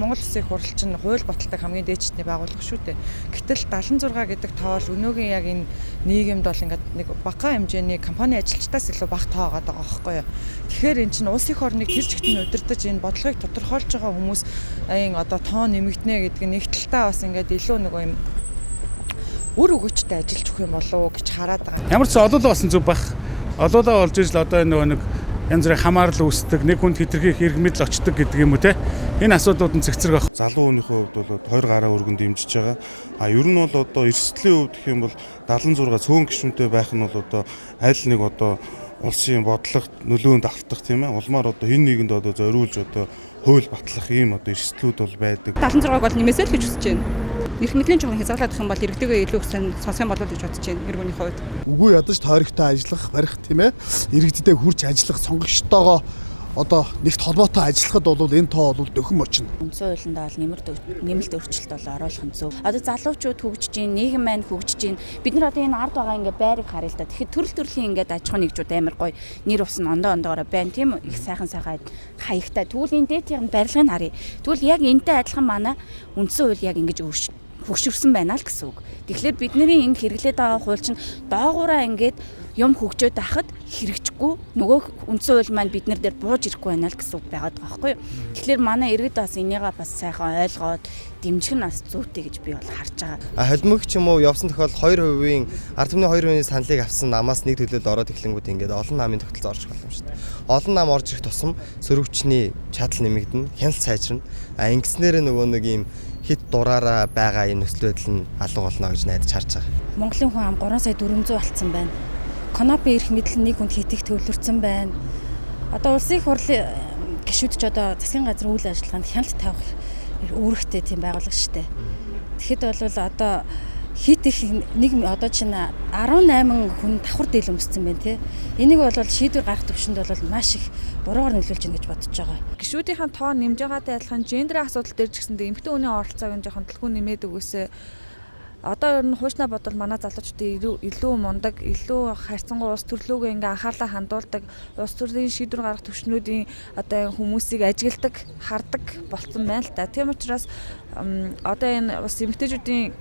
Монгол Улсын их хурл чинь хууль баталдаг хамгийн дээдчний байгууллага шүү дээ. Гэтэл 76 гэдэг тоо бол өнөөгийн яг энэ нийгэмд бол ингээд нэг бага хэмжээний компани ажилчдаас илүү бага тоо байгаа байхгүй юу. Тэгэхээр эн чинь улс их орныг тэр чигт нь удирдах энэ бодлогыг тодорхойлж байгаа хүмүүс энэ одоо тоо нэмэгдэнэ гэдэг нэг талдаа бас ингээд илүү нөгөө юм үр өгөөчтэй ажиллаж өгөх юм болов уу гэж хараад байгаа. Ямар ч олоолаа болсон зүг бах. Олоолаа болж ижил одоо нөгөө нэг янз бүрийн хамаарал үүсдэг, нэг хүнд хэтэрхий хэрэг мэдл очдог гэдэг юм уу те. Энэ асуудлууд нь цэгцэрэг байх. Залуу хүний хувьд бол 2 гараа өргөнд дэмжиж байгаа. Ер нь бол одоо эрсдлийн хувьд гэх юм бол 76 цөөн гишүүнтэй байх нь бол одоо аль нэг одоо улсын бодлогот нөлөөнд автах тийм ээ. Улмаар одоо хин нэгэнд одоо зориулж одоо хууль батлах ийм одоо эрсдлүүд бол байдаг. 76-г бол нэмээсэй л гэж үзэж байна. Их мэдлийн жоохон хязгаарлагдах юм бол иргэдэгээ илүү их сонсох юм болов уу гэж бодож байна. Иргэний хувьд. Үгүй ядаж тойрогтой ажиллах, барих тийм ээ. Иргэдэд хүрч ажиллах, сонгогчтойгоо одоо нэгт холбоотой ажиллахад бол энэ тоо бол дөхөн очно. Үндсэн хуулинд бол нэмэлт өөрчлөлт бол оруулах нь зөв. Одоо залуучууд хөгжиж гин, нийгэм маань хөгжиж гин. Бид нар одоо энэ ард байгаа ингээ байрыг харъя л да. Тэгэхээр төрөл төрлийн ингээ аж ахуйн нэгжүүд амар гоё нэр ус нь ондоогоор байна тийм үү? Их сайхан хаягтай. Тэгвэл энэ дээдийн барилгыг нь харъя. Тэгвэл яг энэтэй адилхан манай үндсэн хууль яг ингэж хөгшөрсөн байна л гэсэн үг. Тэгэхээр бидний энэ хэрэглээд байгаа хууль чинь доогуураа ингээд юм хөгжөөд байхад хэрэгжихгүй нөгөө үндсэн хууль маань бид нар дээр бууж ирэхгүй байна л гэсэн үг байгаад байгаа байхгүй юу. Тэгэхээр манай иргэд бас энийгээ бас сайхан ойлгоод дэмжих нь бас зүйтэй гэж би бол харж байгаа. Холимог ч юм уу явсан тохиол 2% ард түмний 2% саналыг авсан намаас нэг төлөөд ороод эхлэнгүүд ингээд олон намын тогтолцоо орж боломжтой. Олон нам орж ирэх тусам сөрөвчний чадал нэмэгдэнэ, хяналт сайжирна. Ингэснээр нөгөө нэг ийм хит дураараа байгаа энэ нөхцөл байдал нь алга болно гэж найдаж харж байгаа. Монголын хүн ам 3 сая 400 болцсон байна. Конопи эрх мэдэл нэг хүнд хитэх төвлөрсөн байна. Одоо улсын их хурлын гишүүд ч одоо засгийн газрын үйл ажиллагаанд хяналт тавих үүрэгтэй тийм байгууллага шүү дээ. Тэгэхэд бол одоо хит их нэг одоо чинь 18 хүн давхар дээл өмссөн байна тий. Энийг бол шийдвэр гаргах төвшөнд бол маш их буруугаар нөлөөлж байна гэж бодож байгаа. Гишүүдийн тоо нэмж байгаатай адилхан гендерийн асуудал дээр ч гэсэндээ эмэгтэй хүний оролцоог нь жоохон төлхөө нэмээд өгөөсэй. Одоо ер нь хуучнаа бодвол манай залуучуудын илүү мундаг, илүү хайрцангуй улс төрлөөгөө ингээ анхаарлаа хандуулдаг, улс төрлийн шийдвэр гаргах төвчнүүдийн одоо хүмүүсийг ажигладаг, хардаг болсон байна л да. Тийм учраас одоо энэ бас эмэгтэйчүүдийн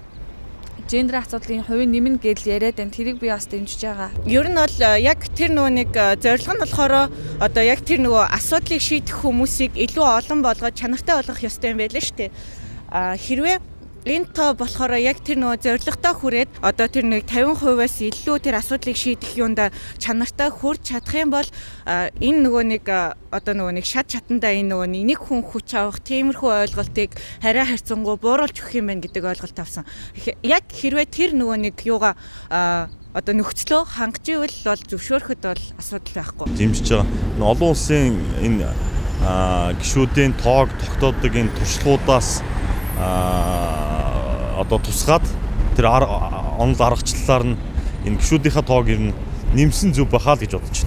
гендер асуудлын хувийн нэмнэ гэж яриад байна. Тэрийг би бас дэмжиж байгаа. Ер нь бол яг тэр нөгөө нэг зорилго нь болохоор одоо яг тэр нөгөө асуудлыг шийдэх хүмүүсийг илүү олон болгоод чанартай болгох ёстой юм байлаа шүү дээ. Хэрвээ энэ тоо болохоор яг тэр нөгөө зорилготой хүрээд одоо тэр нэг 50%-аас илүү тэр асуудлыг шийдэх юунда чанартай хүрч чадах юм бол энэ нөгөө нэг одоо нөгөө нэг шат чатандаа энэ нөгөө нэг хүн хүч авах тиймэрхүү ойлголтыг хараа харьцангуй бууруулж өгөх юм байна гэдэг ойлголт авсан. Яг хэрвээ тэр нөгөө нэг юугаа одоо нөхцлөө хангаж ивэл бол зөвшөөрөхөд бол асуудал байхгүй. Дэмжиж байгаа. Олон улсын энэ гишүүдийн тоог тогтоодог энэ туршлагуудаас одоо тусгаад тэр онол аргачлалаар нь энэ гишүүдийнхээ тоог ер нь нэмсэн зүг бахаа л гэж бодож байна.